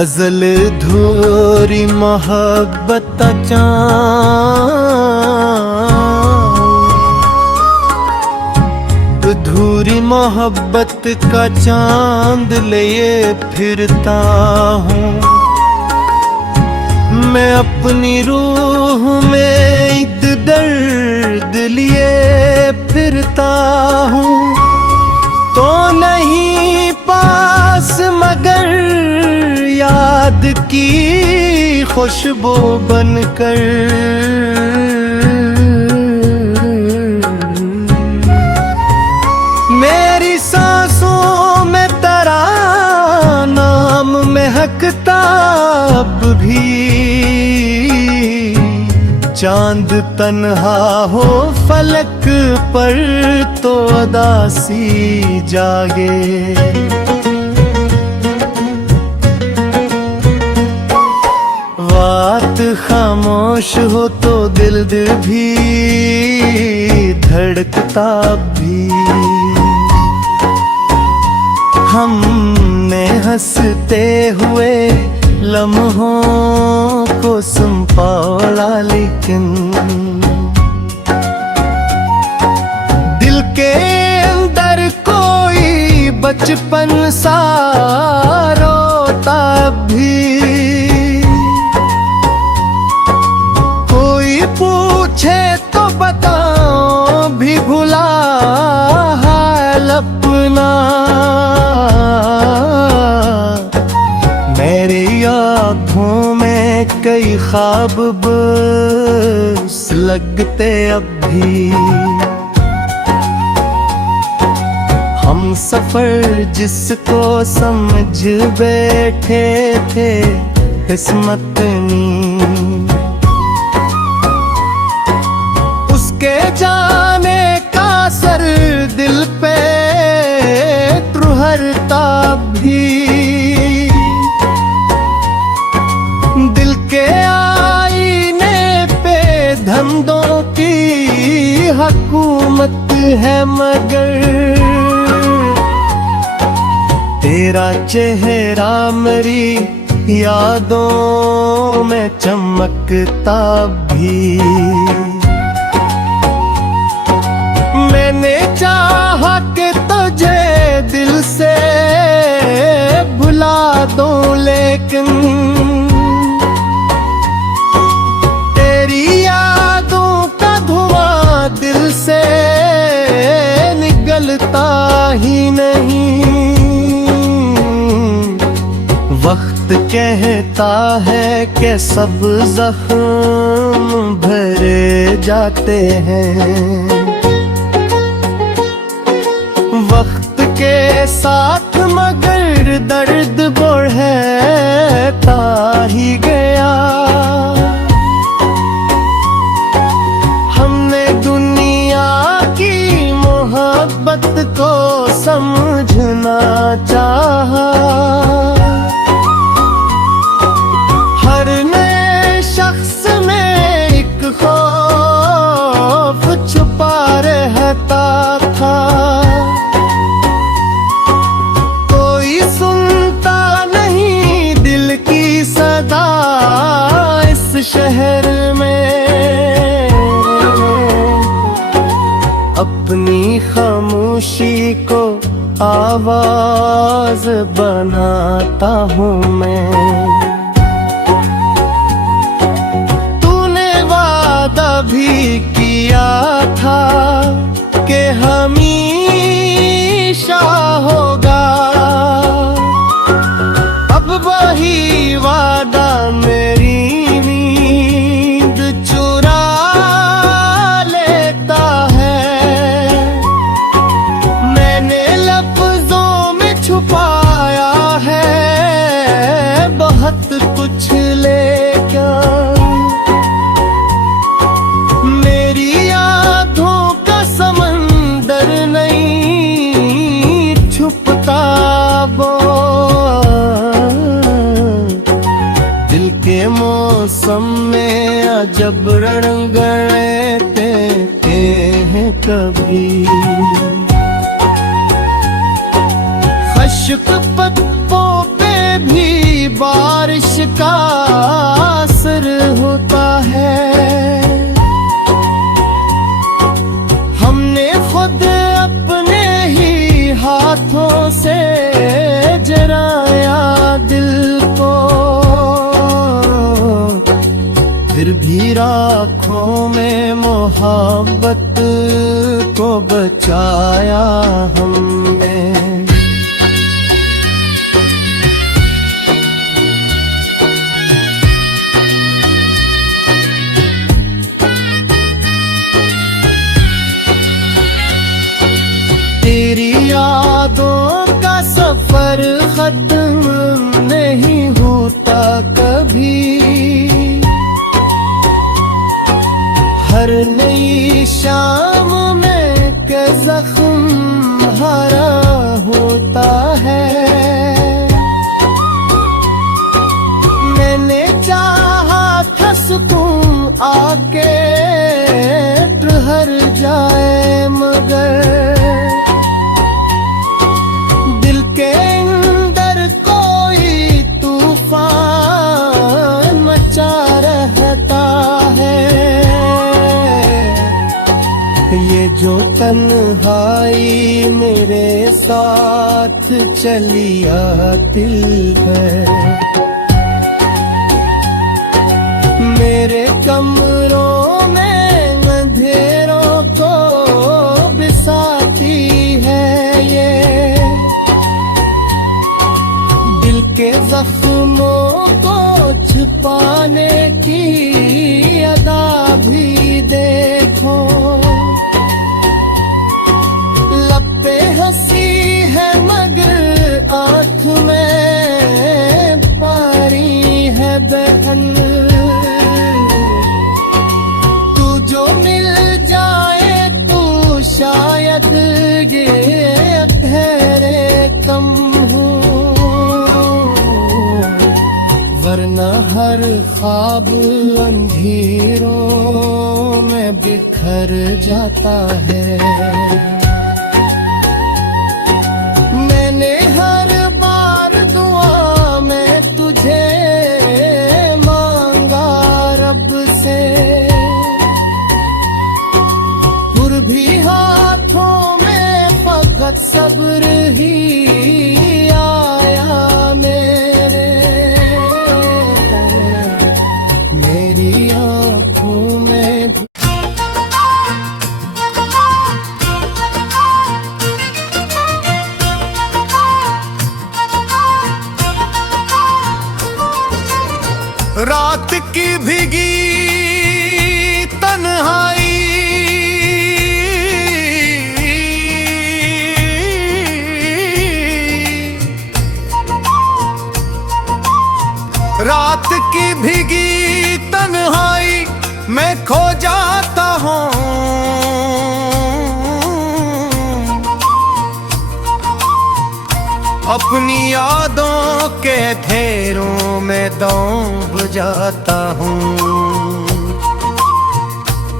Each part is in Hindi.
गजल धूरी मोहब्बत चांद, धूरी मोहब्बत का चांद लिए फिरता हूँ मैं। अपनी रूह में एक दर्द लिए फिरता हूँ, तो नहीं पास मगर याद की खुशबू बनकर। मेरी सांसों में तेरा नाम महकता अब भी, चांद तन्हा हो फलक पर तो अदासी जागे। बात खामोश हो तो दिल भी धड़कता भी। हमने हंसते हुए लम्हों को संभाला, लेकिन दिल के अंदर कोई बचपन सा रोता भी। कोई पूछे तो बताओ भी भुला हाल अपना। मेरी आँखों में कई ख्वाब बस लगते अब भी। हम सफर जिसको समझ बैठे थे किस्मत नी, उसके जाने का असर दिल पे त्रुहरता भी। दिल के आईने पे धंधों की हुकूमत है, मगर तेरा चेहरा मेरी यादों में चमकता भी। मैंने चाहा कि तुझे दिल से भुला दूं, लेकिन तेरी यादों का धुआं दिल से निकलता ही नहीं। वक्त कहता है कि सब जख्म भरे जाते हैं, वक्त के साथ मगर दर्द बढ़ता ही गया। हमने दुनिया की मोहब्बत को समझना चाहा, हर नए शख्स में एक खौफ छुपा रहता था। कोई सुनता नहीं दिल की सदा इस शहर में। अपनी खामोशी को आवाज बनाता हूँ मैं। भी किया था कि हमेशा होगा, अब वही वादा मेरी नींद चुरा लेता है। मैंने लफ्जों में छुपाया है बहुत कुछ, लेकिन दिल के मौसम में अजब रंगते हैं कभी। खुश्क पत्तों पे भी बारिश का असर होता है। हमने खुद अपने ही हाथों से जराया दिल को, फिर भी राखों में मोहब्बत को बचाया हमने। तेरी यादों का सफर खत्म नहीं होता कभी, हर नई शाम में के जख्म हरा होता है। मैंने चाहा था सुकून आके ठहर जाए, मगर दिल के अंदर कोई तूफान मचा रहता है। ये जो तन्हाई मेरे साथ चली आती है, मेरे कमरों में अंधेरों को बिसाती है। ये दिल के जख्मों को छुपाने की अदा भी देखो, पे हंसी है मगर आँख में पारी है बहन। तू जो मिल जाए तू शायद ये ठहरे कम हूँ, वरना हर ख्वाब अंधेरों में बिखर जाता है। मैंने हर बार दुआ में तुझे मांगा रब से, फिर भी हाथों में फकत सब्र ही आया मेरे। मेरी आँखों में रात की भीगी तन्हाई, रात की भीगी तन्हाई मैं खो जाता हूँ। अपनी यादों के घेरों में डूब जाता हूँ।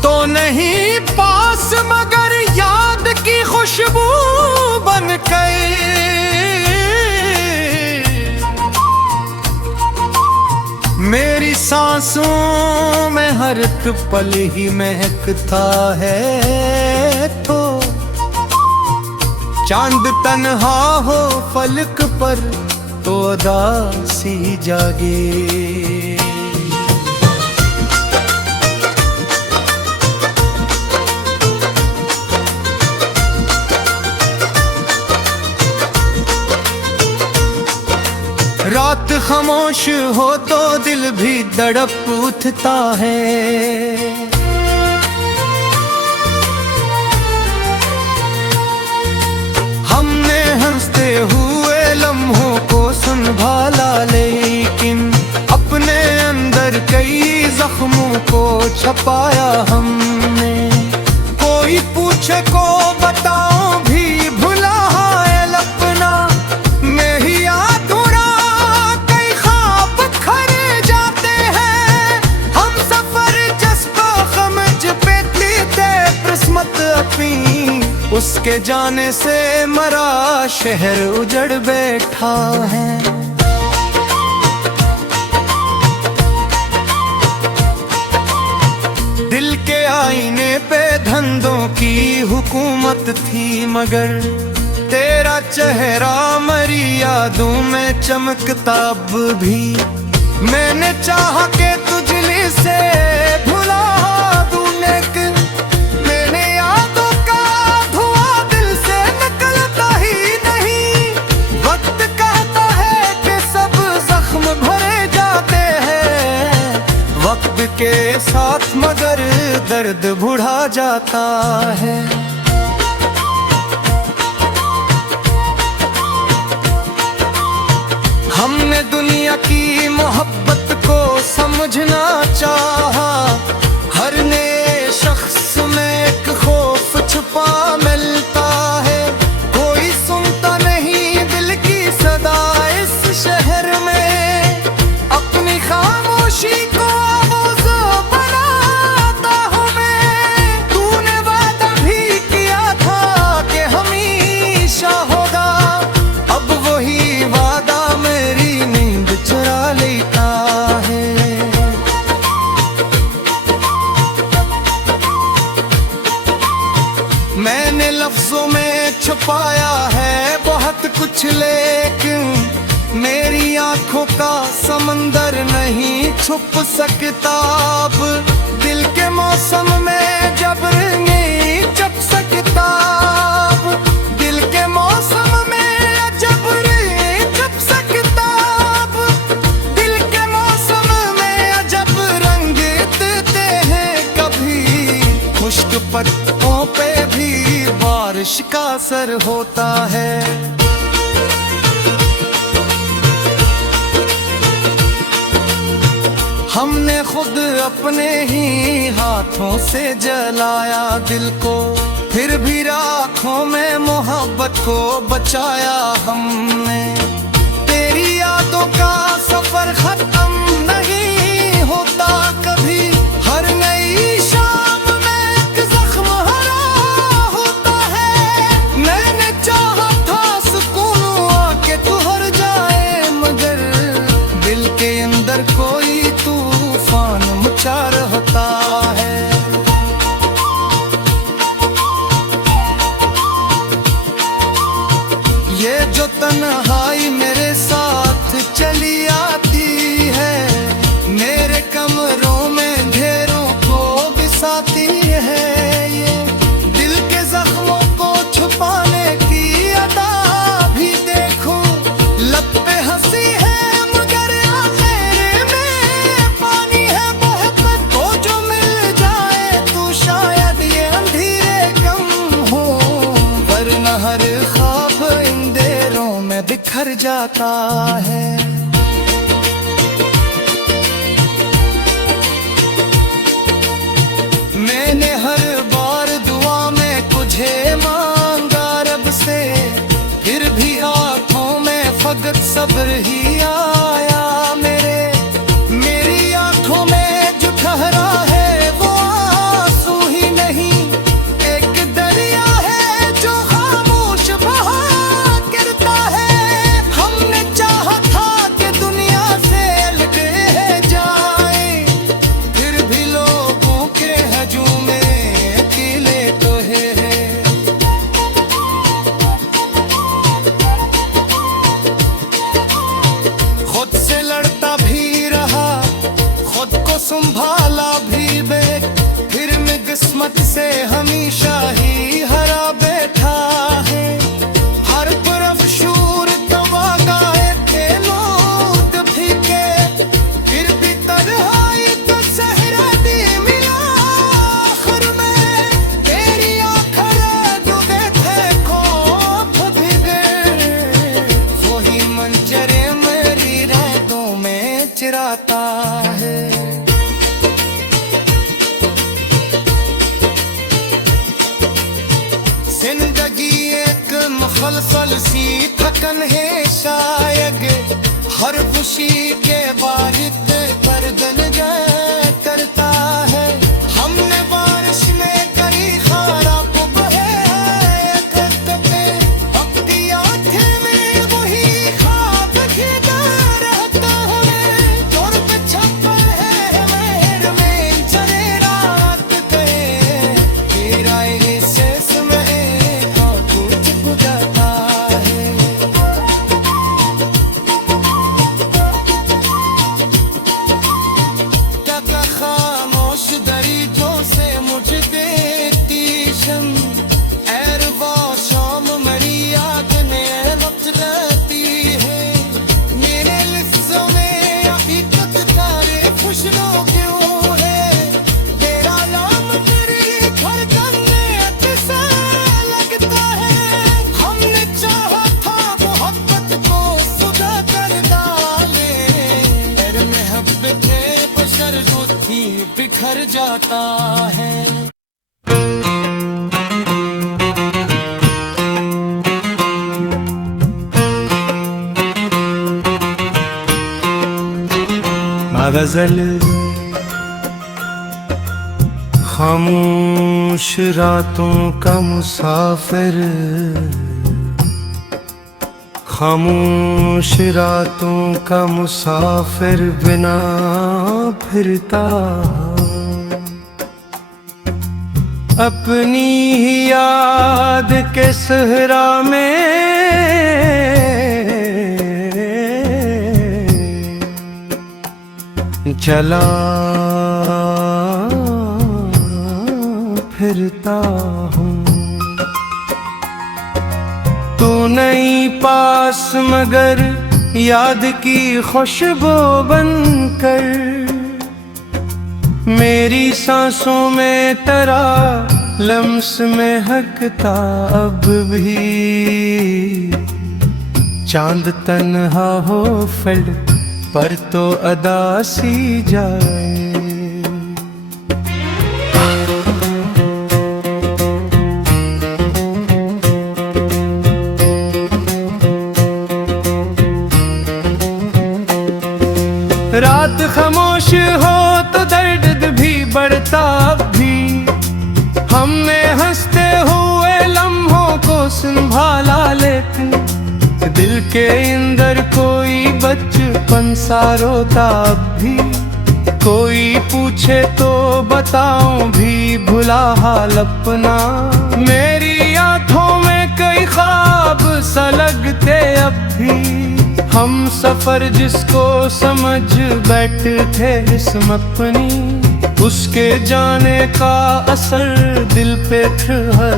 तो नहीं पास मगर याद की खुशबू बन गई, मेरी सांसों में हर एक पल ही महकता है। तो चांद तन्हा हो फलक पर तो उदासी जागे। रात खामोश हो तो दिल भी तड़प उठता है। हमने हंसते हुए लम्हों को संभाला, लेकिन अपने अंदर कई जख्मों को छपाया हमने। कोई पूछे को बताओ भी भुला है अपना, मैं ही अधूरा कई ख्वाब खरे जाते हैं। हम सफर जज्बा समझ पे लेते किस्मत अपनी, उसके जाने से मरा शहर उजड़ बैठा है। आईने पे धंधों की हुकूमत थी, मगर तेरा चेहरा मरी यादों में चमकता अब भी। मैंने चाहा के तुझली से भुला दूं, लेकिन मैंने यादों का धुआं दिल से निकलता ही नहीं। वक्त कहता है कि सब जख्म भरे जाते हैं वक्त के साथ, मगर दर्द बुढ़ा जाता है। हमने दुनिया की मोहब्बत को समझना चाहा, हर नए शख्स में एक खौफ छुपा मिलता है। कोई सुनता नहीं दिल की सदा इस शहर में, अपनी खामोशी को आवाज़ बनाता हूँ मैं। तूने वादा भी किया था कि हमेशा होगा, अब वही वादा मेरी नींद चुरा लेता है। मैंने लफ्जों में छुपाया है बहुत कुछ, लेकिन मेरी आंखों का समंदर नहीं छुप सकता। अब दिल के मौसम में जबर नहीं छुप सकता, अब दिल के मौसम में जबर नहीं छुप सकता। अब दिल के मौसम में जब रंग देते हैं कभी, खुश्क पत्तों पे भी बारिश का असर होता है। हमने खुद अपने ही हाथों से जलाया दिल को, फिर भी राखों में मोहब्बत को बचाया हमने। तेरी यादों का सफर खत्म नहीं होता कभी, हर नई शाम में एक जख्म हरा होता है। मैंने चाहा था सुकून आके तू हर जाए, मगर दिल के अंदर कोई तूफान मचा रहता है। ये जो तन्हाई मेरे साथ चली आती है, मेरे कमरों में घेरों को बिसाती है। ये दिल के जख्मों को छुपाने की अदा भी देखूं, लब पे हंसी है मगर आखिर में पानी है। मोहब्बत को जो मिल जाए तो शायद ये अंधेरे कम हो, वरना हर ख्वाब इन देरों में बिखर जाता है। मैंने हर बार दुआ में तुझे मांगा रब से, फिर भी आंखों में फकत सब्र ही आया मेरे। मेरी आंखों में जो ठहरा है वो आंसू ही नहीं, एक दरिया है जो खामोश बहा गिरता है। हमने चाहा था कि दुनिया से अलग जाए, फिर भी लोगों के हजूम में अकेले तो है। खुद से लड़ता भी रहा, खुद को संभाला भी बे, फिर मैं किस्मत से हमेशा ही हरा बैठा है। हर तरफ शूर तवागाए थे लूट फीके, फिर भी तन्हाई तो सहरा दी मिला आखिर में। तेरी आँखें डूबे थे खौफ भीगे, वही मंजरे मेरी रातों में चिराता है। जिंदगी एक मुसलसल सी थकन है शायद, हर खुशी के बारिश गर्दन जय करता है। हमने बारिश में करी खारा को बहे पे, अपनी आँखें में वही ख्वाब खींचा रहता है। तोर पे छप्पर है मेहर में चले रात गए, आता है। गज़ल खामोश रातों का मुसाफिर, खामोश रातों का मुसाफिर बिना फिरता, अपनी ही याद के सहरा में चला फिरता हूँ। तू नहीं पास मगर याद की खुशबू बनकर, मेरी सांसों में तेरा लम्स महकता अब भी। चांद तन्हा हो फल पर तो अदा सी जाए, रात खामोश हो तो दर्द भी बढ़ता भी। हमने हंसते हुए लम्हों को संभाला, लेकिन दिल के अंदर कोई बचपन सा रोता भी। कोई पूछे तो बताऊं भी भुला हाल अपना, मेरी आंखों में कई ख्वाब सा लगते अब भी। हम सफर जिसको समझ बैठे थे इसम अपनी, उसके जाने का असर दिल पे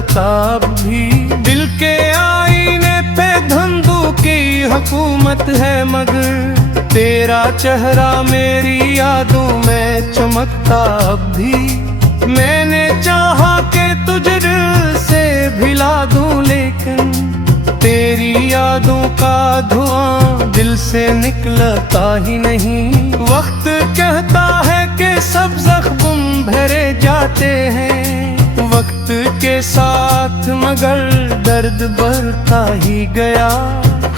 था भी। दिल के आईने पे धंधू की हुकूमत है, मगर तेरा चेहरा मेरी यादों में चमकता अब भी। मैंने चाहा कि तुझे दिल से भिला दूं, लेकिन तेरी यादों का धुआं दिल से निकलता ही नहीं। वक्त कहता है कि सब जख्म भरे जाते हैं, वक्त के साथ मगर दर्द बढ़ता ही गया।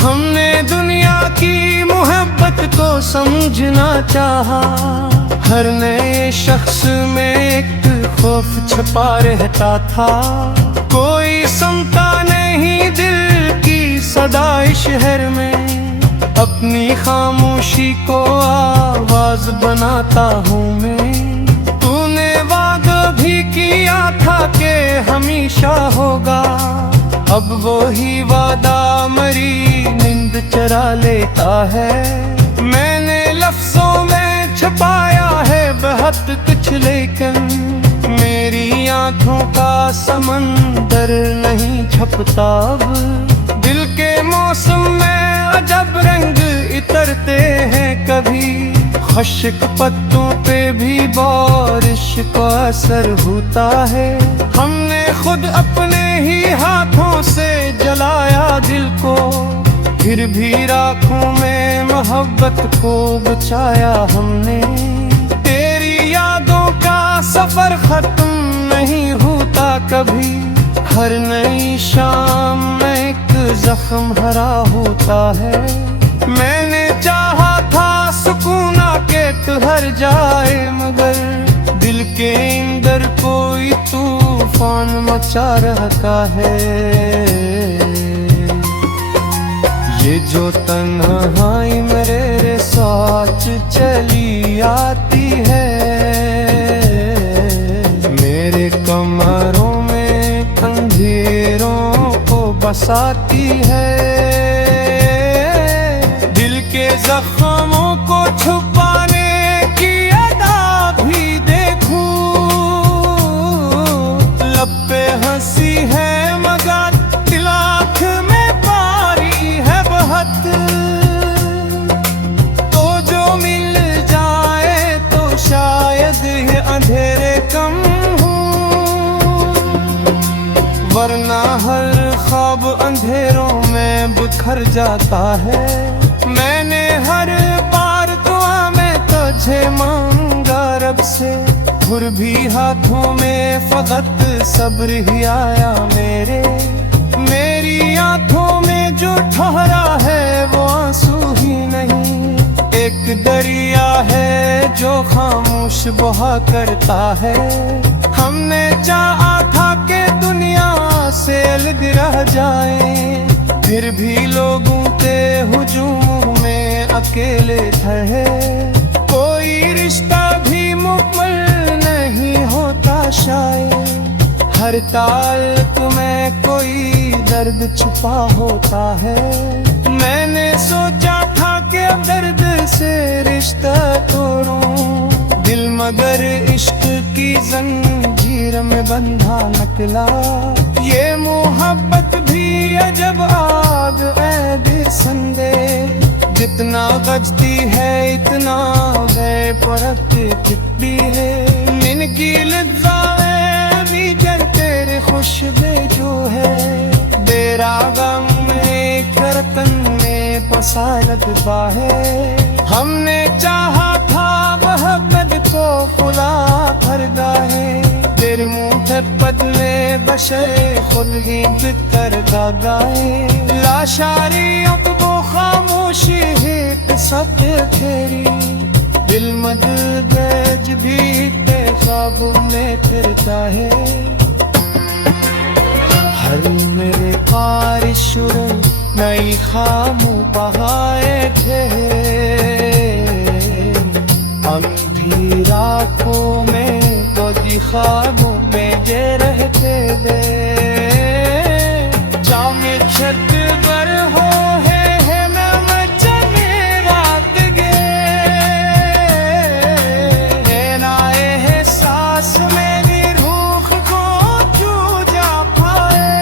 हमने दुनिया की मोहब्बत को समझना चाहा, हर नए शख्स में एक खौफ छुपा रहता था। कोई सुनता नहीं दिल की सदा शहर में, अपनी खामोशी को आवाज बनाता हूँ मैं। तूने वादा भी किया था कि हमेशा होगा, अब वो ही वादा मरी नींद चरा लेता है। मैंने लफ्जों में छुपाया है बहुत कुछ, लेकिन मेरी आंखों का समंदर नहीं छपता अब। दिल के मौसम में अजब रंग इतरते हैं कभी, खुश्क पत्तों पे भी बारिश का असर होता है। हमने खुद अपने ही हाथों से जलाया दिल को, फिर भी राखों में मोहब्बत को बचाया हमने। तेरी यादों का सफर खत्म नहीं होता कभी, हर नई शाम में एक जख्म भरा होता है। मैंने चाहा था सुकून आके ठहर जाए, मगर दिल के अंदर कोई तूफान मचा रहता है। ये जो तन्हाई मेरे साथ चली आती है, मेरे कमरों में अंधेरों को बसाती है। दिल के जख्मों को छुपाने की अदा भी देखूं, लब पे हंसी है मगर दिल आँख में पारी है बहुत। तो जो मिल जाए तो शायद ये अंधेरे कम हो, वरना हर ख्वाब अंधेरों में बिखर जाता है। मैंने हर बार दुआ में तुझे मांगा रब से, फिर भी हाथों में फकत सब्र ही आया मेरे। मेरी आंखों में जो ठहरा है वो आंसू ही नहीं, एक दरिया है जो खामोश बहा करता है। हमने चाहा था कि दुनिया से अलग रह जाए, फिर भी लोगों के हुजूम में अकेले ठहरे। कोई रिश्ता भी मुकम्मल नहीं होता शायद, हर ताल्लुक में कोई दर्द छुपा होता है। मैंने सोचा था कि दर्द से रिश्ता तोड़ूं दिल, मगर इश्क की जंजीर में बंधा निकला। ये मोहब्बत भी अजब आग है बेसंदे, जितना गजती है इतना बेपरत भी है। इनकी लज्जाएं भी जल तेरे खुशबे जो है, तेरा गम में करतन में पसा लगता है। हमने चाहा था मोहब्बत को फुला भरदा है, तेरे मुँह बदले बशर खुद ही बितर गाए। लाशारियों को खामोशी ही सब तेरी, दिल मद गज भी ते ख्वाब में फिरता है। हर मेरे ख्वारिशुर नई खाम बहाए थे, अंधी रातों में गोदी ख्वाबों में जे रहते थे। जामे छत पर हो है मैं मचने रात गे, नाए है सांस मेरी रूह को छू जा पाए।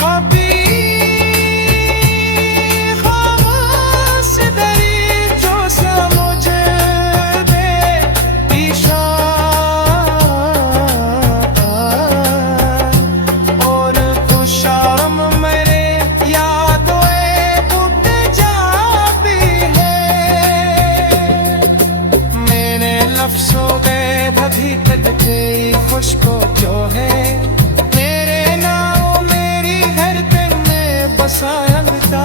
कभी खामोश दरी जो समझ दे इशारा, और खुशाम मेरे यादों बुत जाती है। मेरे लफ्ज़ों में अभी तक तेरी खुशबू जो है, मेरे नाम मेरी हर दिल में बसाया है।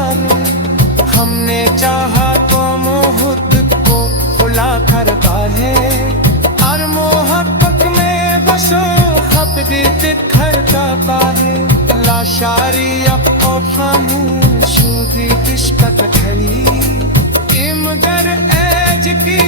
हमने चाहा तो मोहब्बत को खुला कर डाले, हर मोहब्बत में बसो खप दी करता पाए। लाशारी अब खामोश भी किस्मत खड़ी, मगर एज की